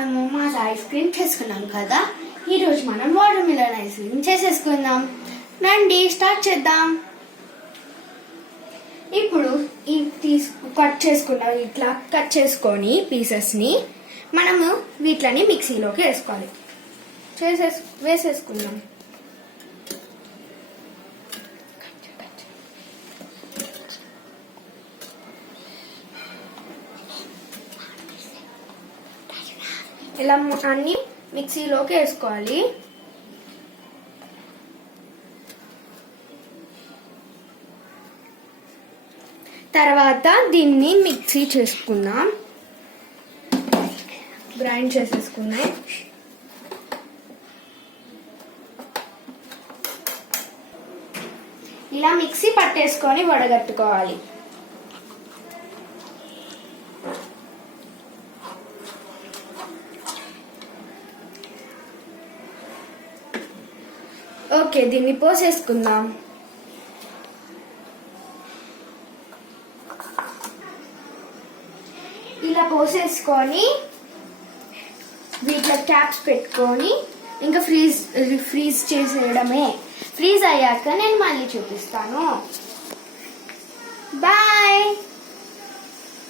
మనము Maaza ice cream చేసుకున్నాం కదా, ఈరోజు మనం వాటర్ మిలన్ ఐస్ క్రీమ్ చేసేసుకుందాం. రండి స్టార్ట్ చేద్దాం. ఇప్పుడు కట్ చేసుకున్నాం, ఇట్లా కట్ చేసుకొని పీసెస్ని మనము వీటిని మిక్సీలోకి వేసుకోవాలి. వేసేసుకుందాం. ఇలా అన్ని మిక్సీలోకి వేసుకోవాలి. తర్వాత దీన్ని మిక్సీ చేసుకుందాం, గ్రైండ్ చేసేసుకుందాం. ఇలా మిక్సీ పట్టేసుకొని వడగట్టుకోవాలి. ఓకే, దీన్ని పోసేసుకుందాం. ఇలా పోసేసుకొని వీటిలో క్యాప్స్ పెట్టుకొని ఇంకా ఫ్రీజ్ చేసేయడమే. ఫ్రీజ్ అయ్యాక నేను మళ్ళీ చూపిస్తాను. బాయ్.